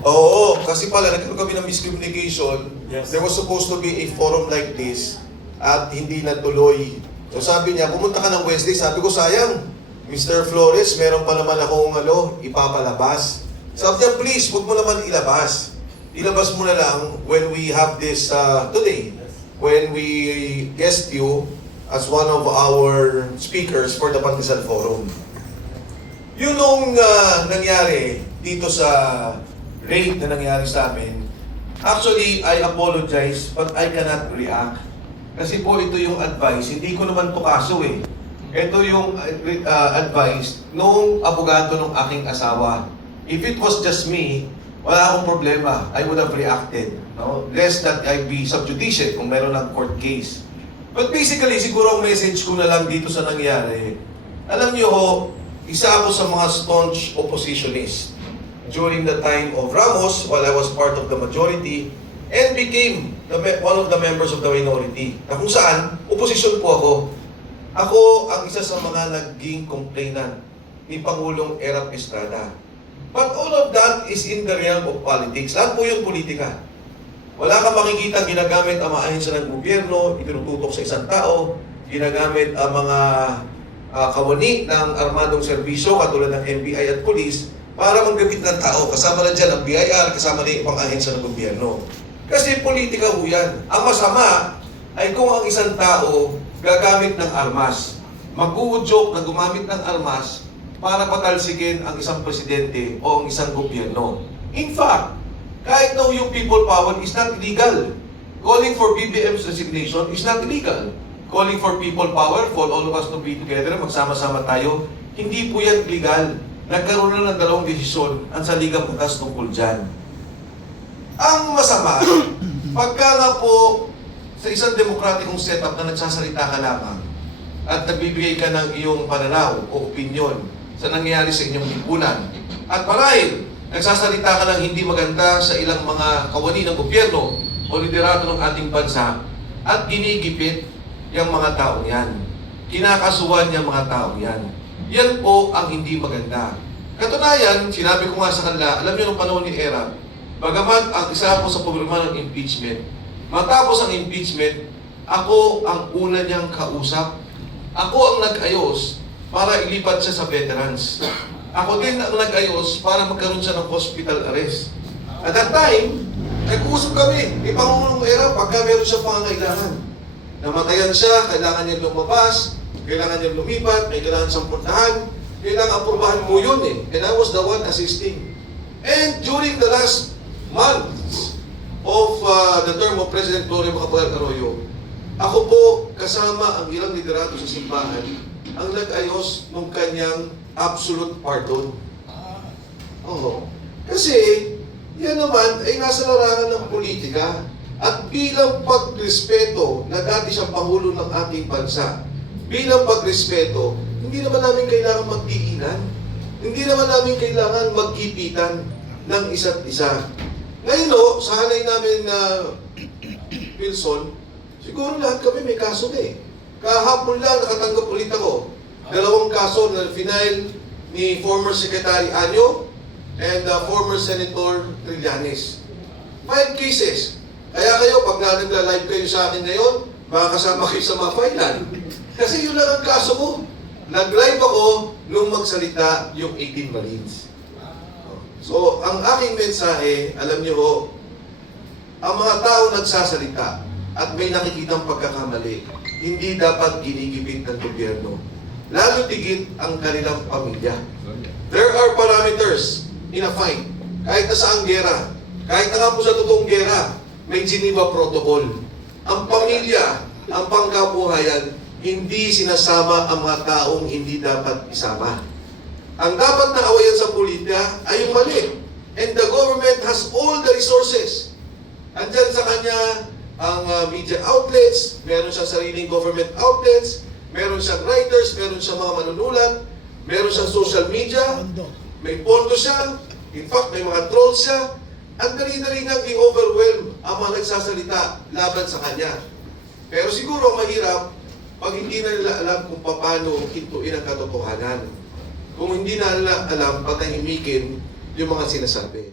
Oo, kasi pala nagkaroon kami ng miscommunication. Yes. There was supposed to be a forum like this at hindi natuloy. So sabi niya, pumunta ka ng Wednesday. Sabi ko, sayang, Mr. Flores, meron pa naman akong ipapalabas. Sabi niya, please, huwag mo naman ilabas. Ilabas mo na lang when we have this today, when we guest you as one of our speakers for the Pandesal Forum. Yun nung nangyari dito sa raid na nangyari sa amin, actually, I apologize but I cannot react. Kasi po ito yung advice, hindi ko naman to kaso eh. Ito yung advice nung abogado ng aking asawa. If it was just me, wala akong problema. I would have reacted. No? Less that I be subjudice kung meron ng court case. But basically, siguro ang message ko na lang dito sa nangyari, alam niyo ho, isa ako sa mga staunch oppositionist during the time of Ramos while I was part of the majority and became one of the members of the minority. Na kung saan, opposition po ako. Ako ang isa sa mga naging complainant ni Pangulong Erap Estrada. But all of that is in the realm of politics. Lahat po yung politika. Wala kang makikita ginagamit ang mga ahensya ng gobyerno, itinututok sa isang tao, ginagamit ang mga kawani ng armadong serbisyo katulad ng NBI at police para manggabit ng tao. Kasama na dyan ang BIR, kasama na ibang ahensya ng gobyerno. Kasi politika ho yan. Ang masama ay kung ang isang tao gagamit ng armas, mag-uudyok na gumamit ng armas para patalsikin ang isang presidente o ang isang gobyerno. In fact, kahit na yung people power is not illegal. Calling for BBM's resignation is not illegal. Calling for people power, for all of us to be together, magsama-sama tayo, hindi po yan legal. Nagkaroon na ng dalawang desisyon ang saligang batas tungkol dyan. Ang masama, pagka nga po sa isang demokratikong setup na nagsasalita ka lamang at nagbibigay ka ng iyong pananaw o opinyon sa nangyayari sa inyong lipunan, at marahil nagsasalita ka lang hindi maganda sa ilang mga kawani ng gobyerno o liderato ng ating bansa at ginigipit yung mga taong yan. Kinakasuhan yung mga taong yan. Yan po ang hindi maganda. Katunayan, sinabi ko nga sa kanila, alam niyo nung panahon ni Erap, bagamat ang isa po sa programa ng impeachment, matapos ang impeachment, ako ang una niyang kausap. Ako ang nag-ayos para ilipat siya sa veterans. Ako din ang nag-ayos para magkaroon siya ng hospital arrest. At that time, nag-uusap kami ni Pangulong Erap pagka meron siya pangangailangan. Namatayan siya, kailangan niya lumabas, kailangan niya lumipat, may kailangan siyang puntahan, kailangan apurbahan mo yun eh. And I was the one assisting. And during the last months of the term of President Gloria Macapagal Arroyo, ako po kasama ang ilang liderato sa simbahan ang nag-ayos ng kanyang absolute pardon. Oo. Kasi, yan naman ay nasa larangan ng politika. At bilang pagrespeto na dati siyang Pangulo ng ating bansa, bilang pagrespeto, hindi naman namin kailangan magdiinan. Hindi naman namin kailangan magkipitan ng isa't isa. Ngayon o, sa hanay namin na Wilson, siguro lahat kami may kaso na eh. Kahapon lang nakatanggap ulit ako. 2 kaso na final ni former Secretary Anyo and former Senator Trillanes. 5 cases. Kaya kayo, pag nagla-live kayo sa akin ngayon, makakasama kayo sa mga filean. Kasi yun lang ang kaso ko. Nag-live ako nung magsalita yung 18 Marines. So, ang aking mensahe, alam niyo ho, ang mga tao nagsasalita at may nakikitang pagkakamali, hindi dapat ginigipit ng gobyerno. Lalo tigit ang kanilang pamilya. There are parameters in a fight. Kahit na saang gera, kahit na nga po sa totoong gera, may Geneva Protocol. Ang pamilya, ang pangkabuhayan, hindi sinasama ang mga taong hindi dapat isama. Ang dapat na awayan sa politika ay yung mali. And the government has all the resources. Andyan sa kanya ang media outlets, meron siyang sariling government outlets, meron siyang writers, meron siyang mga manunulat, meron siyang social media, may pondo siya, in fact, may mga trolls siya. Ang dali-dali nang i-overwhelm ang mga nagsasalita laban sa kanya. Pero siguro mahirap pag hindi na nila alam kung paano hintuin ang katotohanan. Kung hindi na nila alam, patahimikin yung mga sinasabi.